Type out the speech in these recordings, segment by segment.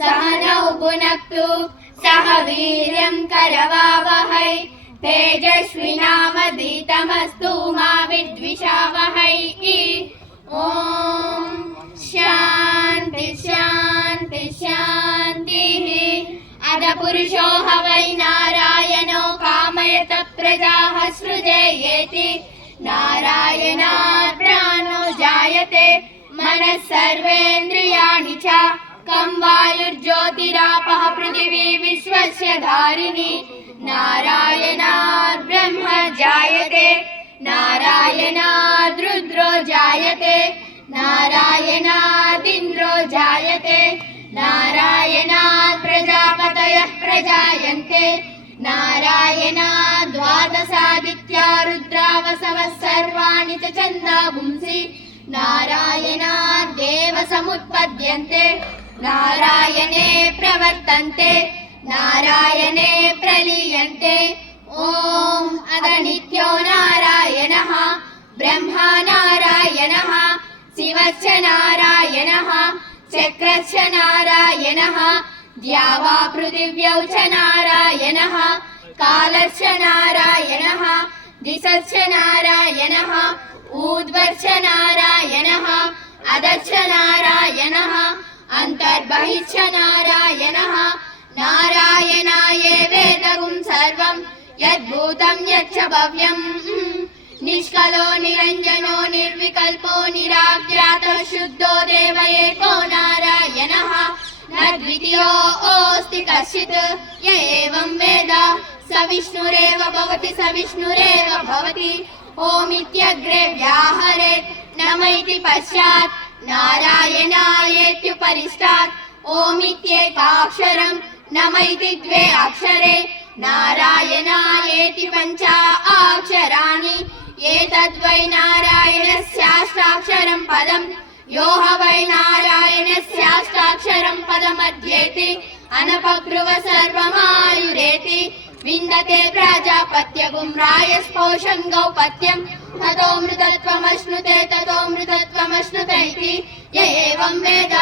सहनौ भुनक्तु सह वीर्यं करवावहै तेजस्विनामधीतमस्तु मा विद्विषावहै। ॐ शान्ति शान्ति शान्तिः। अधपुरुषो ह वै नारायणो कामयत प्रजाः सृजेयेति नारायणात् प्राणो जायते मनः सर्वेन्द्रियाणि च कं वायुर्ज्योतिरापः पृथिवी विश्वस्य धारिणी नारायणात् ब्रह्म जायते नारायणात् रुद्रो जायते नारायणादिन्द्रो जायते नारायणात् प्रजापतयः प्रजायन्ते नारायणात् द्वादशादित्या रुद्रावसवः सर्वाणि च छन्दांसि नारायणात् देव समुत्पद्यन्ते नारायणे प्रवर्तन्ते नारायणे प्रलीयन्ते। ॐ अगणित्यो नारायणः ब्रह्मा नारायणः शिवश्च नारायणः चक्रश्च नारायणः द्यावा पृथिव्यौ च नारायणः कालश्च नारायणः दिशश्च नारायणः ऊर्ध्वश्च नारायणः अधश्च नारायणः अन्तर्बहिश्च नारायणः नारायणाये वेदगुं सर्वं यद्भूतं यच्च भव्यं निष्कलो निरञ्जनो निर्विकल्पो निराव्यातः शुद्धो देव एको नारायणः न द्वितीयोऽस्ति कश्चित् य एवं वेद स विष्णुरेव भवति स विष्णुरेव भवति। ओमित्यग्रे व्याहरेत् नम इति पश्चात् नारायणायेत्युपरिष्टात् ओमित्येकाक्षरं नम इति द्वे अक्षरे नारायणायेति पञ्च अक्षराणि एतद्वै नारायणस्याष्टाक्षरं पदं यो ह वै नारायणस्याष्टाक्षरं पदमध्येति अनपक्रुव सर्वमायुरेति विन्दते प्राजापत्यगुं रायस्पोषं गौपत्यं ततोऽमृतत्वमश्नुते ततोऽमृतत्वमश्नुते इति य एवं वेद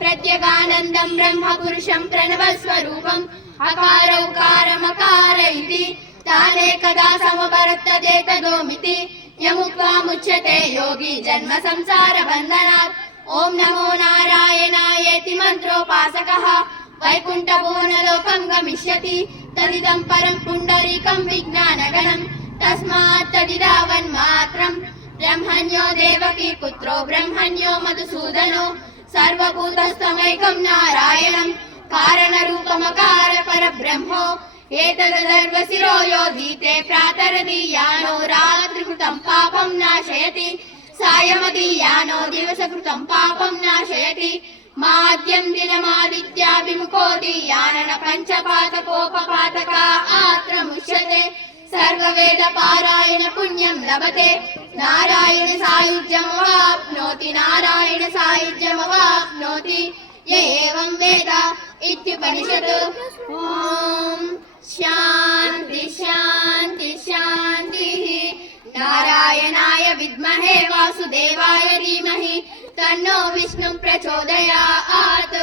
प्रत्यगानन्दं ब्रह्म पुरुषं प्रणवस्वरूपम् अकारौकारमकार इति तानेकदा समवर्ततेतदोमिति यमुक्त्वा मुच्यते योगी जन्म संसार बन्धनात्। ॐ नमो नारायणायेति मन्त्रोपासकः वैकुण्ठभुवनलोकं गमिष्यति तदिदं परं पुण्डरीकं विज्ञानगणं तस्मात् तदिदावन्मात्रं ब्रह्मण्यो देवकी पुत्रो ब्रह्मण्यो मधुसूदनो सर्वभूतस्थमैकं नारायणं कारणरूपमकार परब्रह्मो एतदर्वशिरो योधीते प्रातरदीयानो रात्रिकृतं पापं नाशयति सायमदीयानो दिवसकृतं पापं नाशयति माद्यं दिनमादित्याभिमुखो दीयानन पञ्चपातकोपपातका आत्रमुच्यते सर्ववेद पारायण पुण्यं लभते नारायण सायुज्यमवाप्नोति नारायण सायुज्यमवाप्नोति य एवं वेद इत्युपनिषत्। ॐ शान्ति शान्ति शान्तिः। नारायणाय विद्महे वासुदेवाय धीमहि तन्नो विष्णुः प्रचोदयात्।